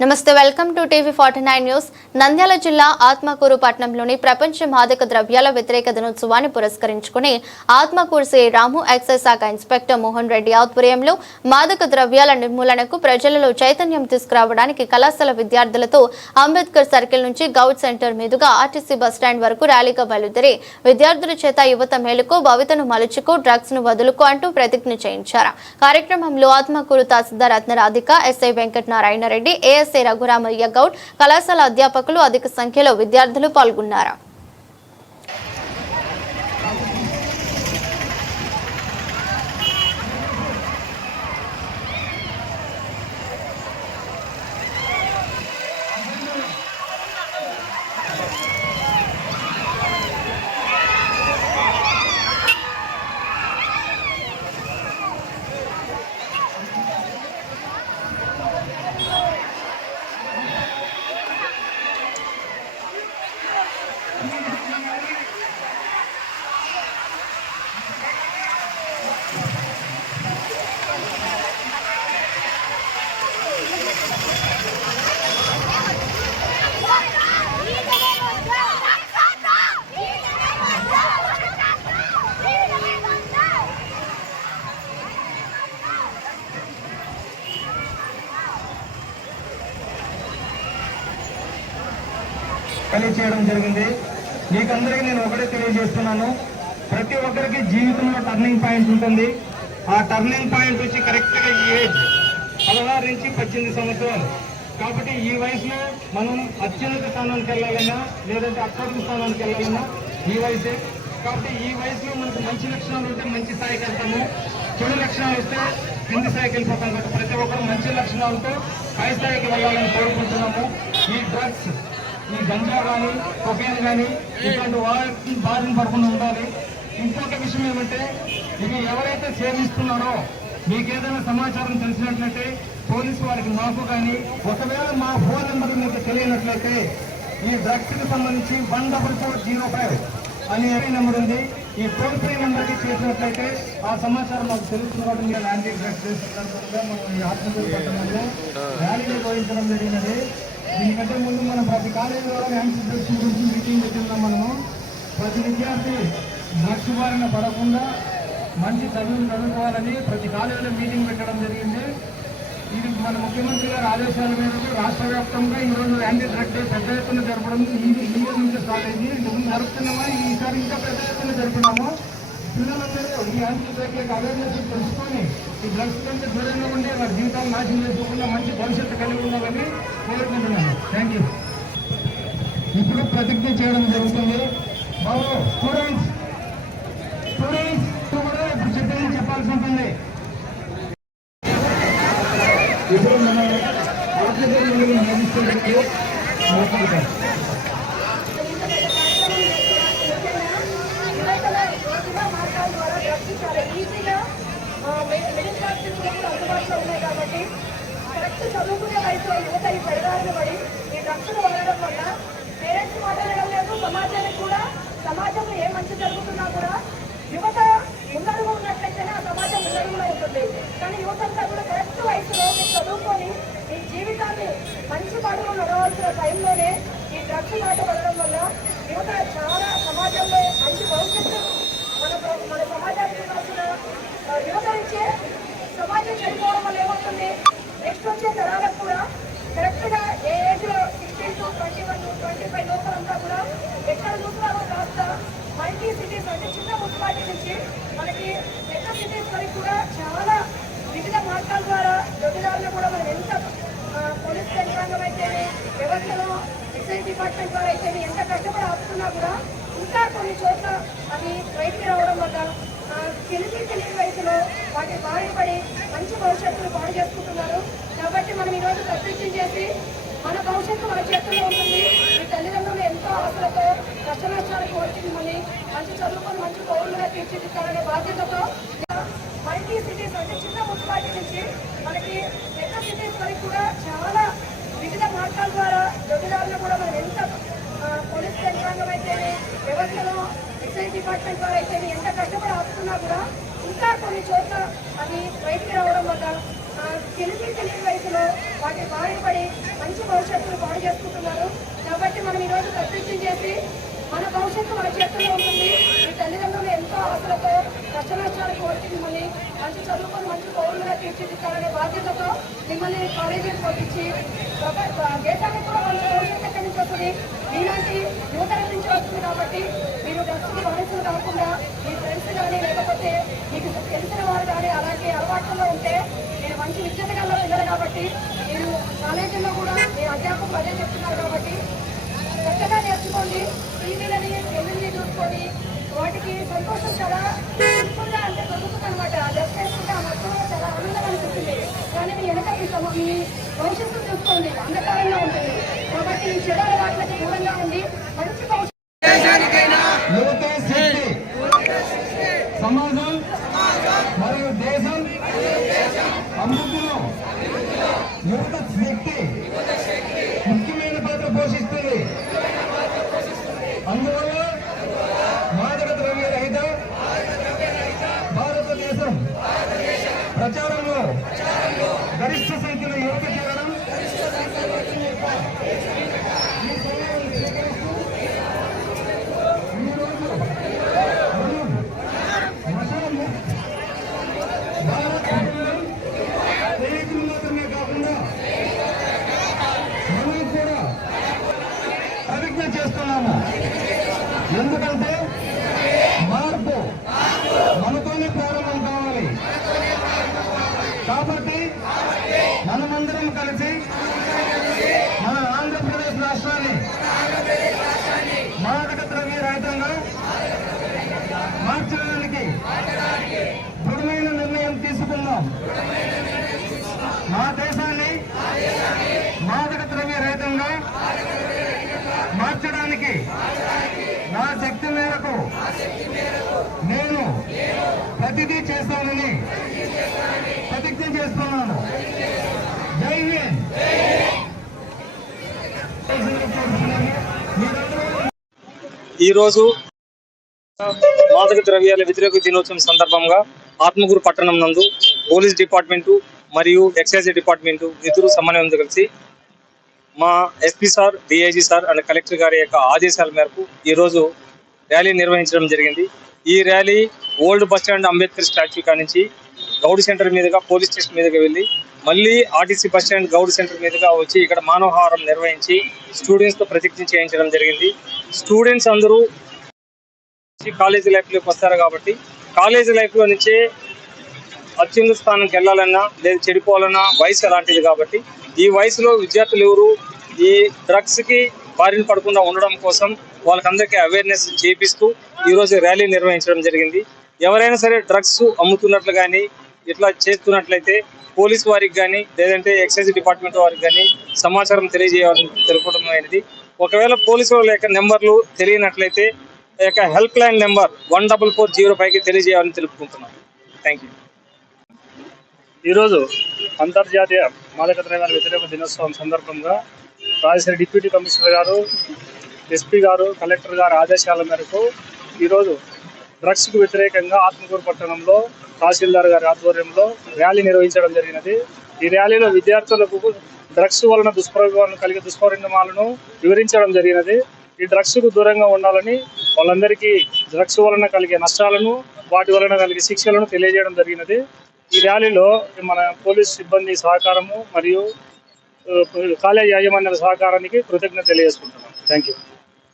నమస్తే welcome to TV forty nine news. Nandyal జిల్లా ఆత్మకూరు పట్టణంలోని ప్రపంచ మాదక ద్రవ్యాల వ్యతిరేక దినోత్సవాన్ని పురస్కరించుకుని ఆత్మకూరు శ్రీ రాము ఎక్సైజ్ శాఖ ఇన్స్పెక్టర్ మోహన్ రెడ్డి ఆధ్వర్యంలో మాదక ద్రవ్యాల నిర్మూలనకు ప్రజలలో చైతన్యం తీసుకురావడానికి కళాశాల విద్యార్థులతో అంబేద్కర్ సర్కిల్ నుంచి గౌడ్ సెంటర్ మీదుగా ఆర్టీసీ బస్టాండ్ వరకు ర్యాలీగా బయలుదేరి విద్యార్థుల చేత యువత మేలుకో భవితను మలుచుకో డ్రగ్స్ను వదులుకో అంటూ ప్రతిజ్ఞ చేయించారు. కార్యక్రమంలో ఆత్మకూరు తహసీల్దార్ రత్నరాధిక ఎస్ఐ వెంకటనారాయణ రెడ్డి ఏఎస్ఐ రఘురామయ్య గౌడ్ కళాశాల అధ్యాపకులు అధిక సంఖ్యలో విద్యార్థులు పాల్గొన్నారు. తెలియచేయడం జరిగింది. మీకందరికీ నేను ఒకటే తెలియజేస్తున్నాను. ప్రతి ఒక్కరికి జీవితంలో టర్నింగ్ పాయింట్ ఉంటుంది. ఆ టర్నింగ్ పాయింట్ వచ్చి కరెక్ట్గా ఈ ఏజ్ పదహారు నుంచి పద్దెనిమిది సంవత్సరాలు. కాబట్టి ఈ వయసులో మనం అత్యున్నత స్థానానికి వెళ్ళాలన్నా లేదంటే అత్యున్నత స్థానానికి వెళ్ళాలన్నా ఈ వయసే. కాబట్టి ఈ వయసులో మనకు మంచి లక్షణాలు ఉంటే మంచి స్థాయికి వెళ్తాము. చెడు లక్షణాలు వస్తే కింది స్థాయికి వెళ్ళిపోతాం. కాబట్టి ప్రతి ఒక్కరు మంచి లక్షణాలతో పై స్థాయికి వెళ్ళాలని కోరుకుంటున్నాము. ఈ డ్రగ్స్ ఈ గంజా కానీ కొకేన్ కానీ ఇటువంటి వాటి బారిన పడకుండా ఉండాలి. ఇంకొక విషయం ఏమంటే ఇవి ఎవరైతే సేవిస్తున్నారో మీకు ఏదైనా సమాచారం తెలిసినట్లయితే పోలీసు వారికి మాకు కానీ ఒకవేళ మా ఫోన్ నెంబర్ మీకు తెలియనట్లయితే ఈ డ్రగ్స్కి సంబంధించి one double four zero five అని నెంబర్ ఉంది. ఈ టోల్ ఫ్రీ నెంబర్కి చేసినట్లయితే ఆ సమాచారం మాకు తెలుస్తుంది కాబట్టి మీరు యాంటీ డ్రగ్స్ సందర్భంగా మనం ఈ ఆత్మకూరు పట్టణంలో ర్యాలీ నిర్వహించడం జరిగినది. దీనికంటే ముందు మనం ప్రతి కాలేజీలో యాంటీ డ్రగ్స్ గురించి మీటింగ్ పెట్టినాం మనము? ప్రతి విద్యార్థి డ్రగ్స్ బారిన పడకుండా మంచి చదువులు చదువుకోవాలని ప్రతి కాలేజీలో మీటింగ్ పెట్టడం జరిగింది. ఇది మన ముఖ్యమంత్రి గారి ఆదేశాల మేరకు రాష్ట్ర వ్యాప్తంగా ఈ రోజు యాంటీ డ్రగ్ డే పెద్ద ఎత్తున జరపడం ఈ రోజు నుంచి స్టార్ట్ అయింది. జరుపుతున్నామా? ఈసారి ఇంకా పెద్ద ఎత్తున జరుపుతున్నాము పిల్లలందరూ ఈ యాంటీ డ్రగ్ అవేర్నెస్ తెలుసుకొని ఈ డ్రగ్స్ కంటే దూరంగా ఉండి వారి జీవితాన్ని నాశనం చేసుకోకుండా మంచి భవిష్యత్తు కలిగి ఉండాలని కోరుకుంటున్నాను. థ్యాంక్ యూ ఇప్పుడు ప్రతిజ్ఞ చేయడం జరుగుతుంది. బాబు స్టూడెంట్స్ స్టూడెంట్స్ కూడా ఇప్పుడు చెప్పేది చెప్పాల్సి ఉంటుంది. ఇప్పుడు మన ఆర్థిక మ్యాజిస్ట్రేట్కి మాట్లాడతాం అందుబాటులో ఉన్నాయి కాబట్టి కరెక్ట్ చదువుకునే వయసులో యువత ఈ పెరగాలని పడి ఈ డ్రగ్స్ వాడడం వల్ల పేరెంట్స్ మాట్లాడడం లేదు సమాజానికి కూడా సమాజంలో ఏ మంచి జరుగుతున్నా కూడా యువత ముందడుగు ఉన్నట్లయితేనే ఆ సమాజం ముందడుగులో ఉంటుంది. కానీ యువతంతా కూడా కరెక్ట్ వయసులో మీరు చదువుకొని మీ జీవితాన్ని మంచి బాటలో నడవాల్సిన టైంలోనే ఈ డ్రగ్స్ నాట పడడం వల్ల యువత చాలా సమాజంలో మంచి భవిష్యత్తు మన మన సమాజానికి కావాల్సిన యువత నుంచే సమాజం చనిపోవడం వల్ల ఏమవుతుంది నెక్స్ట్ వచ్చే తరాలకు కూడా కరెక్ట్గా ఏ ఏజ్లో sixteen to twenty one twenty five లోపలంతా కూడా ఎక్కడ చూస్తున్నారో కాస్త మల్టీ సిటీస్ అంటే చిన్న మున్సిపాలిటీ నుంచి మనకి పెద్ద సిటీస్ వరకు కూడా చాలా వివిధ మార్గాల ద్వారా దొంగదారులు కూడా మనం ఎంత ఆ, పోలీస్ యంత్రాంగం అయితే వ్యవస్థలో ఎక్సైజ్ డిపార్ట్మెంట్ వారు అయితే ఎంత కష్టపడి ఆపుతున్నా కూడా ఇంకా కొన్ని చోట్ల అవి బయటికి రావడం వల్ల తెలిసి తెలియని వయసులో వాటి బారి పడి మంచి భవిష్యత్తును పాడు చేసుకుంటున్నారు. కాబట్టి మనం ఈరోజు ప్రత్యక్షం చేసి మన భవిష్యత్తు మన చేతుల్లో ఉంటుంది. మీ తల్లిదండ్రులు ఎంతో ఆశలతో కష్ట నష్టాలకు వచ్చి మిమ్మల్ని మంచి చదువుకొని మంచి పౌరులుగా తీర్చిదిద్దాలనే బాధ్యతతో మల్టీ సిటీస్ అంటే చిన్న మున్సిపాలిటీ నుంచి మనకి వ్యవస్థలో ఎక్సైజ్ డిపార్ట్మెంట్ వారు అయితే ఎంత కష్టపడి ఆపుతున్నా కూడా ఇంకా కొన్ని చోట్ల అవి బయటికి రావడం వల్ల తెలిసి తెలియని వయసులో వాటి బాధపడి పడి మంచి భవిష్యత్తును బాగు చేసుకుంటున్నారు. కాబట్టి మనం ఈరోజు ప్రతిజ్ఞ చేసి మన భవిష్యత్తు మన చేతుల్లో కష్టనష్టాలు మిమ్మల్ని మంచి చదువుకొని మంచి పౌరులుగా తీర్చిదిద్దాలనే బాధ్యతతో మిమ్మల్ని కాలేజీకి పంపించి దేశానికి కూడా వాళ్ళు భవిష్యత్తు ఎక్కడి నుంచి వస్తుంది? మీలాంటి యువతల నుంచి వస్తుంది కాబట్టి మీరు డ్రగ్స్కి బానిసలు కాకుండా మీ ఫ్రెండ్స్ కానీ లేకపోతే మీకు తెలిసిన వారు కానీ అలాంటి అలవాట్లలో ఉంటే నేను మంచి విద్యత గల వెళ్ళాను కాబట్టి మీరు కాలేజీలో కూడా మీ అధ్యాపకులు అదే చెప్తున్నారు కాబట్టి చక్కగా నేర్చుకోండి టీవీలని తెలుగుని చూసుకొని వాటికి సంతోషం కదా? దొరుకుతుంది అనమాట డ్రెస్ వేసుకుంటే ఆ మొత్తం చాలా ఆనందం అనిపిస్తుంది. కానీ మీ వెనక మీ భవిష్యత్తు చూసుకోండి. అంధకారంగా ఉంటుంది. కాబట్టి ఈ చెడు అలవాట్లకి దూరంగా ఉండి మంచి సమాజం మరియు దేశం అభివృద్ధిలో యువత ఎందుకంటే మార్పు మనతోనే ప్రారంభం కావాలి. కాబట్టి మనమందరం కలిసి నేను ప్రతిదీ చేస్తానని ప్రతిజ్ఞ చేస్తున్నాను. జై హింద్. ఈరోజు మాదక ద్రవ్యాల వ్యతిరేక దినోత్సవం సందర్భంగా ఆత్మకూరు పట్టణం నందు పోలీస్ డిపార్ట్మెంటు మరియు ఎక్సైజ్ డిపార్ట్మెంటు ఇద్దరు సమన్వయంతో కలిసి మా SP sir DIG sir and collector గారి యొక్క ఆదేశాల మేరకు ఈరోజు ర్యాలీ నిర్వహించడం జరిగింది. ఈ rally old bus stand Ambedkar statue కానించి గౌడ్ సెంటర్ మీదుగా పోలీస్ స్టేషన్ మీదుగా వెళ్ళి మళ్ళీ RTC bus stand Goud center మీదుగా వచ్చి ఇక్కడ మానవహారం నిర్వహించి స్టూడెంట్స్తో ప్రతిజ్ఞ చేయించడం జరిగింది. స్టూడెంట్స్ అందరూ కాలేజీ లైఫ్లోకి వస్తారు కాబట్టి కాలేజీ లైఫ్లో నుంచే అత్యున్నత స్థానంకి వెళ్ళాలన్నా లేదా చెడిపోవాలన్నా వయసు అలాంటిది కాబట్టి ఈ వయసులో విద్యార్థులు ఎవరు ఈ డ్రగ్స్కి బారిన పడకుండా ఉండడం కోసం వాళ్ళకందరికీ అవేర్నెస్ చేపిస్తూ ఈరోజు ర్యాలీ నిర్వహించడం జరిగింది. ఎవరైనా సరే డ్రగ్స్ అమ్ముతున్నట్లు కానీ ఇట్లా చేస్తున్నట్లయితే పోలీస్ వారికి కానీ లేదంటే ఎక్సైజ్ డిపార్ట్మెంట్ వారికి కానీ సమాచారం తెలియజేయాలని తెలుపడం అనేది. ఒకవేళ పోలీసు వాళ్ళ యొక్క నెంబర్లు తెలియనట్లయితే యొక్క help line number one double four zero ఫైవ్కి తెలియజేయాలని తెలుపుకుంటున్నాను థ్యాంక్ యూ ఈరోజు అంతర్జాతీయ మాదక ద్రవ్యాల వ్యతిరేక దినోత్సవం సందర్భంగా రాజశ్రీ డిప్యూటీ కమిషనర్ గారు ఎస్పీ గారు కలెక్టర్ గారు ఆదేశాల మేరకు ఈరోజు డ్రగ్స్కు వ్యతిరేకంగా ఆత్మకూరు పట్టణంలో తహసీల్దార్ గారి ఆధ్వర్యంలో ర్యాలీ నిర్వహించడం జరిగినది. ఈ ర్యాలీలో విద్యార్థులకు డ్రగ్స్ వలన దుష్ప్రభావాలను కలిగే దుష్పరిణామాలను వివరించడం జరిగినది. ఈ డ్రగ్స్కు దూరంగా ఉండాలని వాళ్ళందరికీ డ్రగ్స్ వలన కలిగే నష్టాలను వాటి వలన కలిగే శిక్షలను తెలియజేయడం జరిగినది. ఈ ర్యాలీలో మన పోలీస్ సిబ్బంది సహకారము మరియు కాలేజీ కాలేజ్ యాజమాన్యాల సహకారానికి కృతజ్ఞత తెలియజేసుకుంటున్నాం. Thank you